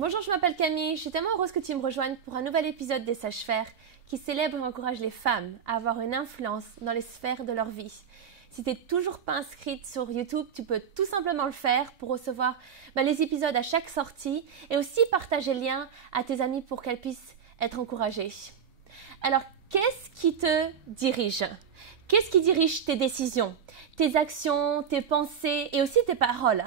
Bonjour, je m'appelle Camille, je suis tellement heureuse que tu me rejoignes pour un nouvel épisode des Sages-Faire qui célèbre et encourage les femmes à avoir une influence dans les sphères de leur vie. Si tu n'es toujours pas inscrite sur YouTube, tu peux tout simplement le faire pour recevoir les épisodes à chaque sortie et aussi partager le lien à tes amis pour qu'elles puissent être encouragées. Alors, qu'est-ce qui te dirige ? Qu'est-ce qui dirige tes décisions, tes actions, tes pensées et aussi tes paroles ?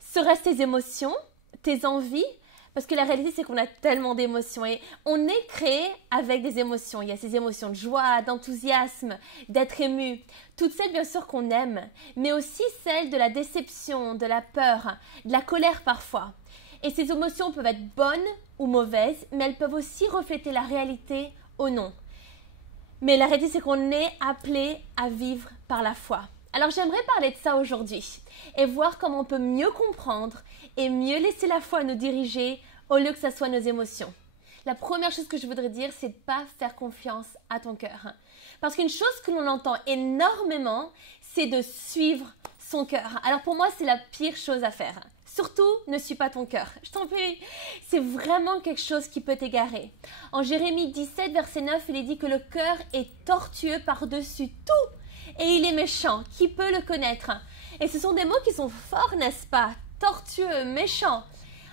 Seraient-ce tes émotions, tes envies ? Parce que la réalité, c'est qu'on a tellement d'émotions et on est créé avec des émotions. Il y a ces émotions de joie, d'enthousiasme, d'être ému. Toutes celles, bien sûr, qu'on aime, mais aussi celles de la déception, de la peur, de la colère parfois. Et ces émotions peuvent être bonnes ou mauvaises, mais elles peuvent aussi refléter la réalité ou non. Mais la réalité, c'est qu'on est appelé à vivre par la foi. Alors, j'aimerais parler de ça aujourd'hui et voir comment on peut mieux comprendre et mieux laisser la foi nous diriger au lieu que ce soit nos émotions. La première chose que je voudrais dire, c'est de ne pas faire confiance à ton cœur. Parce qu'une chose que l'on entend énormément, c'est de suivre son cœur. Alors pour moi, c'est la pire chose à faire. Surtout, ne suis pas ton cœur. Je t'en prie, c'est vraiment quelque chose qui peut t'égarer. En Jérémie 17, verset 9, il est dit que le cœur est tortueux par-dessus tout et il est méchant. Qui peut le connaître ? Et ce sont des mots qui sont forts, n'est-ce pas ? Tortueux, méchant.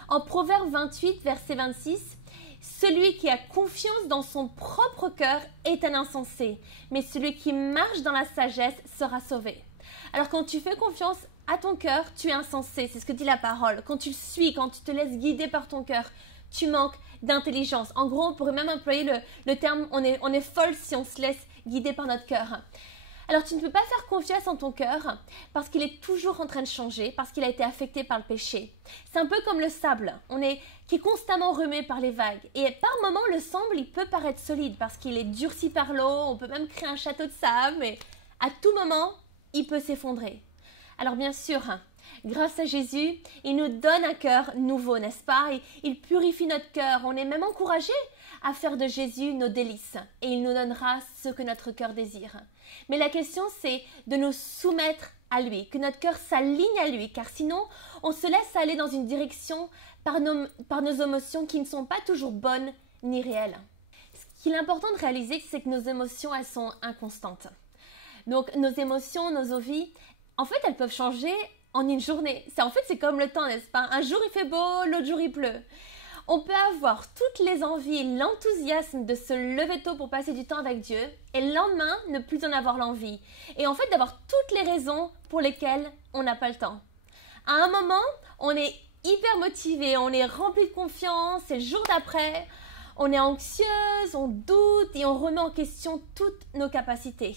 En Proverbe 28, verset 26, celui qui a confiance dans son propre cœur est un insensé, mais celui qui marche dans la sagesse sera sauvé. Alors quand tu fais confiance à ton cœur, tu es insensé, c'est ce que dit la parole. Quand tu le suis, quand tu te laisses guider par ton cœur, tu manques d'intelligence. En gros, on pourrait même employer le terme on est folle si on se laisse guider par notre cœur. Alors tu ne peux pas faire confiance en ton cœur parce qu'il est toujours en train de changer, parce qu'il a été affecté par le péché. C'est un peu comme le sable, qui est constamment remué par les vagues. Et par moments, le sable, il peut paraître solide parce qu'il est durci par l'eau, on peut même créer un château de sable, mais à tout moment, il peut s'effondrer. Alors bien sûr, grâce à Jésus, il nous donne un cœur nouveau, n'est-ce pas ? Il purifie notre cœur, on est même encouragé à faire de Jésus nos délices et il nous donnera ce que notre cœur désire. Mais la question, c'est de nous soumettre à lui, que notre cœur s'aligne à lui, car sinon, on se laisse aller dans une direction par nos émotions qui ne sont pas toujours bonnes ni réelles. Ce qu'il est important de réaliser, c'est que nos émotions, elles sont inconstantes. Donc, nos émotions, nos envies, en fait, elles peuvent changer en une journée. C'est comme le temps, n'est-ce pas ? Un jour, il fait beau, l'autre jour, il pleut. On peut avoir toutes les envies et l'enthousiasme de se lever tôt pour passer du temps avec Dieu et le lendemain, ne plus en avoir l'envie. Et en fait, d'avoir toutes les raisons pour lesquelles on n'a pas le temps. À un moment, on est hyper motivé, on est rempli de confiance et le jour d'après, on est anxieuse, on doute et on remet en question toutes nos capacités.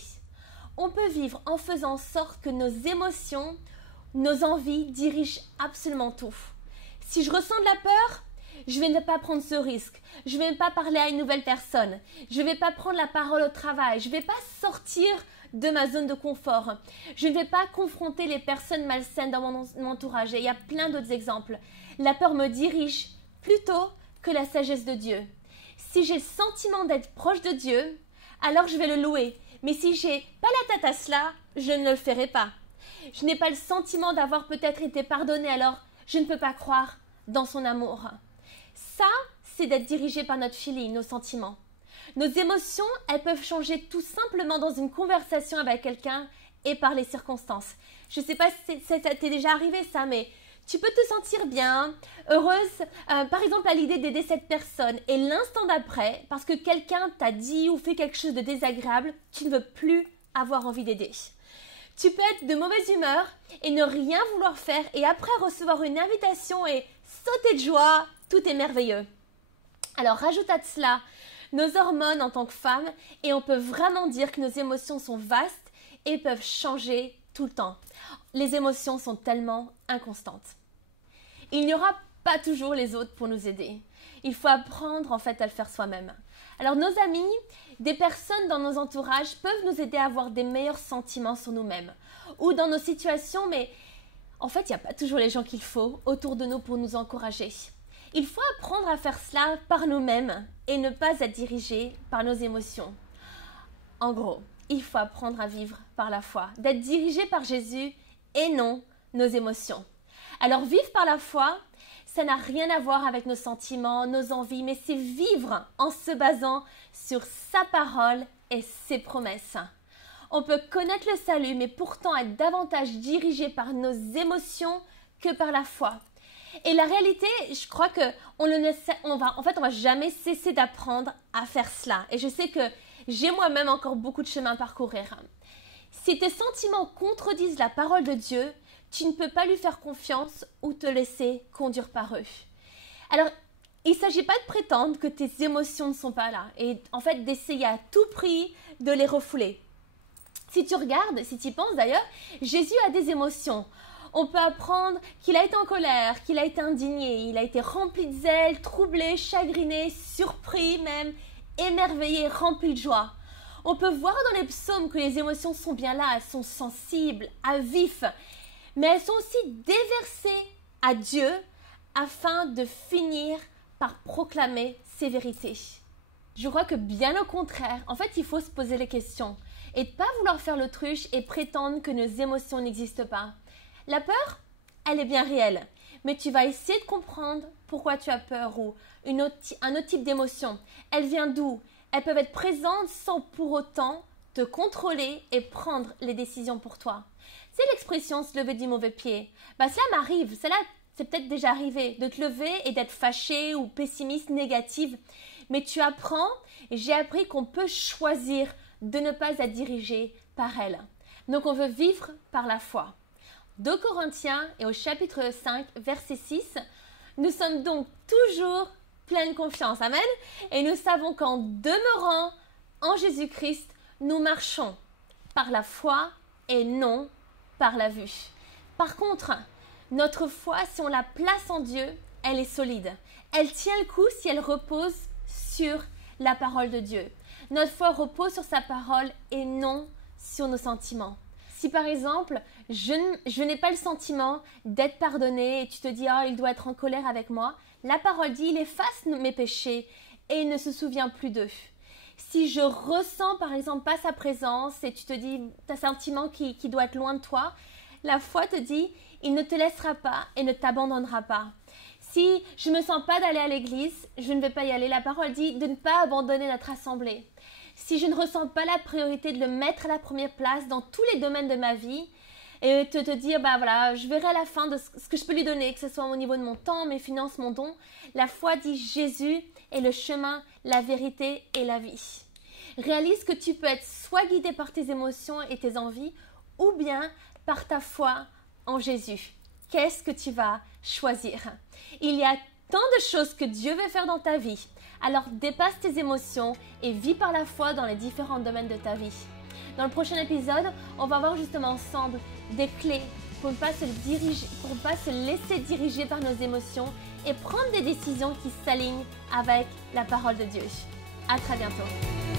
On peut vivre en faisant en sorte que nos émotions, nos envies dirigent absolument tout. Si je ressens de la peur, je ne vais pas prendre ce risque. Je ne vais pas parler à une nouvelle personne. Je ne vais pas prendre la parole au travail. Je ne vais pas sortir de ma zone de confort. Je ne vais pas confronter les personnes malsaines dans mon entourage. Et il y a plein d'autres exemples. La peur me dirige plutôt que la sagesse de Dieu. Si j'ai le sentiment d'être proche de Dieu, alors je vais le louer. Mais si je n'ai pas la tête à cela, je ne le ferai pas. Je n'ai pas le sentiment d'avoir peut-être été pardonné, alors je ne peux pas croire dans son amour. Ça, c'est d'être dirigé par notre feeling, nos sentiments. Nos émotions, elles peuvent changer tout simplement dans une conversation avec quelqu'un et par les circonstances. Je ne sais pas si ça t'est déjà arrivé ça, mais tu peux te sentir bien, heureuse, par exemple à l'idée d'aider cette personne. Et l'instant d'après, parce que quelqu'un t'a dit ou fait quelque chose de désagréable, tu ne veux plus avoir envie d'aider. Tu peux être de mauvaise humeur et ne rien vouloir faire et après recevoir une invitation et sauter de joie, tout est merveilleux. Alors rajoute à cela nos hormones en tant que femme et on peut vraiment dire que nos émotions sont vastes et peuvent changer tout le temps. Les émotions sont tellement inconstantes. Il n'y aura pas toujours les autres pour nous aider. Il faut apprendre en fait à le faire soi-même. Alors nos amis, des personnes dans nos entourages peuvent nous aider à avoir des meilleurs sentiments sur nous-mêmes ou dans nos situations, mais en fait il n'y a pas toujours les gens qu'il faut autour de nous pour nous encourager. Il faut apprendre à faire cela par nous-mêmes et ne pas être dirigé par nos émotions. En gros, il faut apprendre à vivre par la foi, d'être dirigé par Jésus et non nos émotions. Alors vivre par la foi, ça n'a rien à voir avec nos sentiments, nos envies, mais c'est vivre en se basant sur sa parole et ses promesses. On peut connaître le salut, mais pourtant être davantage dirigé par nos émotions que par la foi. Et la réalité, je crois qu'on va jamais cesser d'apprendre à faire cela. Et je sais que j'ai moi-même encore beaucoup de chemin à parcourir. Si tes sentiments contredisent la parole de Dieu, tu ne peux pas lui faire confiance ou te laisser conduire par eux. Alors, il ne s'agit pas de prétendre que tes émotions ne sont pas là et en fait d'essayer à tout prix de les refouler. Si tu regardes, si tu y penses d'ailleurs, Jésus a des émotions. On peut apprendre qu'il a été en colère, qu'il a été indigné, il a été rempli de zèle, troublé, chagriné, surpris même, émerveillé, rempli de joie. On peut voir dans les psaumes que les émotions sont bien là, elles sont sensibles, à vif, mais elles sont aussi déversées à Dieu afin de finir par proclamer ses vérités. Je crois que bien au contraire, en fait, il faut se poser les questions et ne pas vouloir faire l'autruche et prétendre que nos émotions n'existent pas. La peur, elle est bien réelle, mais tu vas essayer de comprendre pourquoi tu as peur ou un autre type d'émotion. Elle vient d'où? Elles peuvent être présentes sans pour autant te contrôler et prendre les décisions pour toi. C'est l'expression se lever du mauvais pied. Cela m'arrive, cela c'est peut-être déjà arrivé, de te lever et d'être fâché ou pessimiste, négative. Mais tu apprends, et j'ai appris qu'on peut choisir de ne pas être dirigé par elle. Donc on veut vivre par la foi. 2 Corinthiens et au chapitre 5, verset 6, nous sommes donc toujours pleine confiance. Amen. Et nous savons qu'en demeurant en Jésus-Christ, nous marchons par la foi et non par la vue. Par contre, notre foi, si on la place en Dieu, elle est solide. Elle tient le coup si elle repose sur la parole de Dieu. Notre foi repose sur sa parole et non sur nos sentiments. Si par exemple, je n'ai pas le sentiment d'être pardonné et tu te dis « il doit être en colère avec moi », la parole dit « il efface mes péchés et il ne se souvient plus d'eux ». Si je ressens par exemple pas sa présence et tu te dis « tu as un sentiment qui doit être loin de toi », la foi te dit « il ne te laissera pas et ne t'abandonnera pas ». Si je ne me sens pas d'aller à l'église, je ne vais pas y aller. La parole dit de ne pas abandonner notre assemblée. Si je ne ressens pas la priorité de le mettre à la première place dans tous les domaines de ma vie et te dire, je verrai à la fin de ce que je peux lui donner, que ce soit au niveau de mon temps, mes finances, mon don. La foi dit Jésus est le chemin, la vérité et la vie. Réalise que tu peux être soit guidé par tes émotions et tes envies ou bien par ta foi en Jésus. Qu'est-ce que tu vas choisir? Il y a tant de choses que Dieu veut faire dans ta vie. Alors dépasse tes émotions et vis par la foi dans les différents domaines de ta vie. Dans le prochain épisode, on va voir justement ensemble des clés pour ne pas se laisser diriger par nos émotions et prendre des décisions qui s'alignent avec la parole de Dieu. À très bientôt.